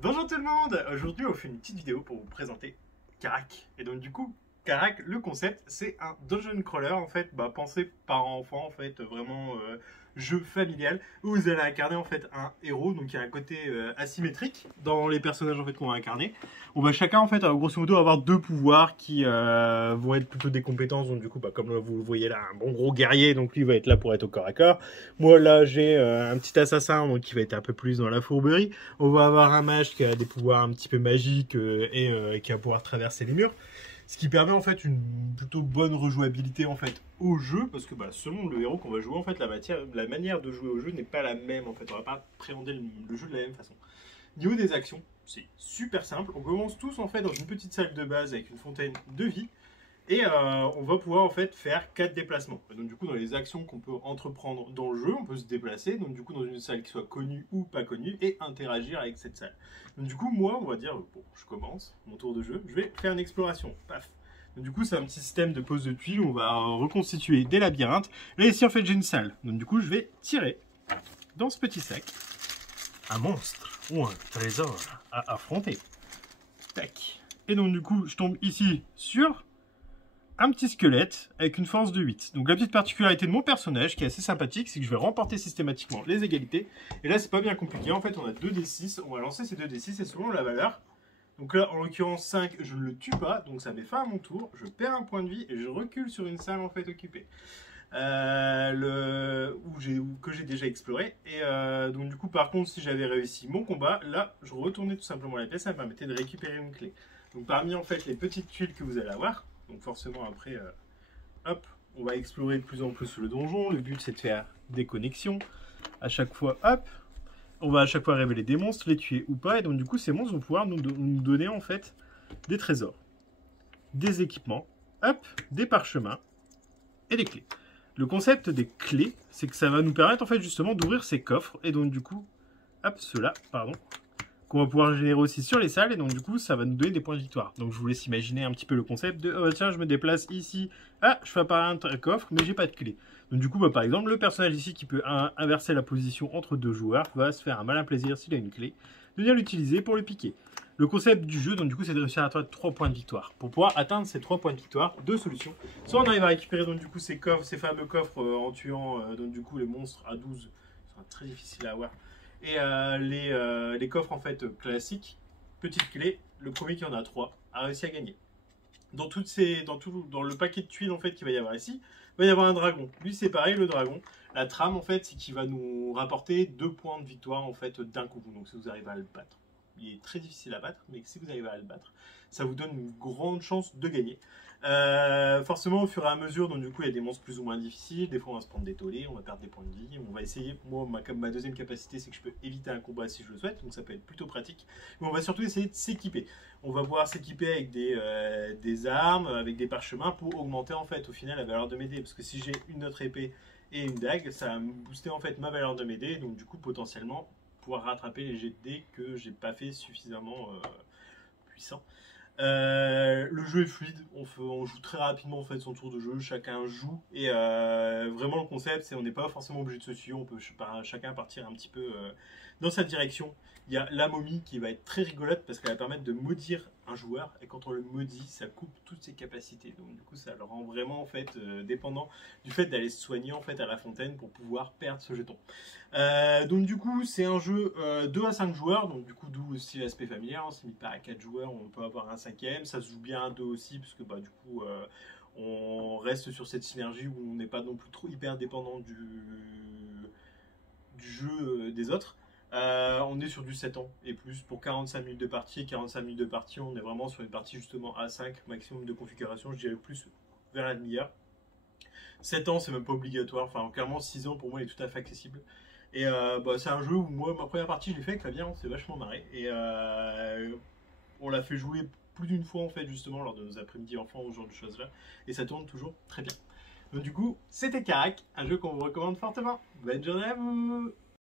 Bonjour tout le monde. Aujourd'hui on fait une petite vidéo pour vous présenter Karak. Et donc du coup, Karak, le concept, c'est un dungeon crawler en fait, pensé par enfant en fait, vraiment jeu familial, où vous allez incarner en fait un héros, donc il y a un côté asymétrique dans les personnages en fait qu'on va incarner. On va chacun en fait, grosso modo, avoir deux pouvoirs qui vont être plutôt des compétences, donc du coup, comme vous le voyez là, un bon gros guerrier, donc lui va être là pour être au corps à corps. Moi là j'ai un petit assassin, donc qui va être un peu plus dans la fourberie. On va avoir un mage qui a des pouvoirs un petit peu magiques et qui va pouvoir traverser les murs. Ce qui permet en fait une plutôt bonne rejouabilité en fait au jeu, parce que selon le héros qu'on va jouer, en fait la manière de jouer au jeu n'est pas la même en fait. On va pas appréhender le jeu de la même façon. Niveau des actions, c'est super simple. On commence tous en fait dans une petite salle de base avec une fontaine de vie. Et on va pouvoir en fait faire 4 déplacements. Et donc du coup dans les actions qu'on peut entreprendre dans le jeu, on peut se déplacer, donc du coup dans une salle qui soit connue ou pas connue, et interagir avec cette salle. Donc du coup moi on va dire, bon je commence mon tour de jeu, je vais faire une exploration, paf. Donc du coup c'est un petit système de pose de tuiles, où on va reconstituer des labyrinthes. Là ici en fait j'ai une salle, donc du coup je vais tirer dans ce petit sac un monstre ou un trésor à affronter. Tac. Et donc du coup je tombe ici sur un petit squelette avec une force de 8. Donc la petite particularité de mon personnage qui est assez sympathique, c'est que je vais remporter systématiquement les égalités. Et là c'est pas bien compliqué, en fait on a 2d6, on va lancer ces 2d6 et selon la valeur. Donc là en l'occurrence 5, je ne le tue pas, donc ça met fin à mon tour, je perds un point de vie et je recule sur une salle en fait occupée. Que j'ai déjà exploré. Et donc du coup par contre si j'avais réussi mon combat, là je retournais tout simplement la pièce, ça me permettait de récupérer une clé. Donc parmi en fait les petites tuiles que vous allez avoir, donc forcément après, hop, on va explorer de plus en plus le donjon. Le but c'est de faire des connexions. À chaque fois, hop, on va à chaque fois révéler des monstres, les tuer ou pas. Et donc du coup ces monstres vont pouvoir nous donner en fait des trésors, des équipements, hop, des parchemins et des clés. Le concept des clés, c'est que ça va nous permettre en fait justement d'ouvrir ces coffres. Et donc du coup, hop, ceux-là, pardon, qu'on va pouvoir générer aussi sur les salles, et donc du coup ça va nous donner des points de victoire. Donc je vous laisse imaginer un petit peu le concept de oh, tiens je me déplace ici, ah je fais apparaître un coffre mais j'ai pas de clé. Donc du coup par exemple le personnage ici qui peut inverser la position entre deux joueurs va se faire un malin plaisir s'il a une clé de venir l'utiliser pour le piquer. Le concept du jeu donc du coup c'est de réussir à atteindre 3 points de victoire. Pour pouvoir atteindre ces 3 points de victoire, deux solutions. Soit on arrive à récupérer donc du coup ces coffres, ces fameux coffres en tuant donc du coup les monstres à 12, ça sera très difficile à avoir. Et les coffres en fait classiques, petite clé, le premier qui en a 3 a réussi à gagner. Dans le paquet de tuiles en fait qu'il va y avoir ici, il va y avoir un dragon. Lui c'est pareil, le dragon. La trame en fait c'est qu'il va nous rapporter 2 points de victoire en fait d'un coup. Donc si vous arrivez à le battre, il est très difficile à battre, mais si vous arrivez à le battre, ça vous donne une grande chance de gagner. Forcément au fur et à mesure, donc du coup il y a des monstres plus ou moins difficiles, des fois on va se prendre des tollés, on va perdre des points de vie, on va essayer, moi ma deuxième capacité c'est que je peux éviter un combat si je le souhaite, donc ça peut être plutôt pratique, mais on va surtout essayer de s'équiper. On va pouvoir s'équiper avec des armes, avec des parchemins pour augmenter en fait au final la valeur de mes dés, parce que si j'ai une autre épée et une dague, ça va me booster en fait ma valeur de mes dés, donc du coup potentiellement pouvoir rattraper les jets de dés que j'ai pas fait suffisamment puissants. Le jeu est fluide, on joue très rapidement en fait son tour de jeu, chacun joue et vraiment le concept c'est on n'est pas forcément obligé de se suivre, on peut chacun partir un petit peu dans sa direction. Il y a la momie qui va être très rigolote parce qu'elle va permettre de maudire un joueur et quand on le maudit ça coupe toutes ses capacités, donc du coup ça le rend vraiment en fait dépendant du fait d'aller se soigner en fait à la fontaine pour pouvoir perdre ce jeton. Donc du coup c'est un jeu 2 à 5 joueurs, donc du coup d'où aussi l'aspect familial, c'est mis pas à 4 joueurs, on peut avoir un cinquième, ça se joue bien à 2 aussi parce que du coup on reste sur cette synergie où on n'est pas non plus trop hyper dépendant du jeu des autres. On est sur du 7 ans et plus pour 45 minutes de partie. Et 45 minutes de partie, on est vraiment sur une partie justement à 5 maximum de configuration, je dirais plus vers la demi-heure. 7 ans, c'est même pas obligatoire. Enfin, clairement, 6 ans pour moi il est tout à fait accessible. Et c'est un jeu où moi, ma première partie, je l'ai fait avec Fabien, on s'est vachement marré. Et on l'a fait jouer plus d'une fois en fait, justement, lors de nos après-midi enfants ou ce genre de choses-là. Et ça tourne toujours très bien. Donc, du coup, c'était Karak, un jeu qu'on vous recommande fortement. Bonne journée à vous!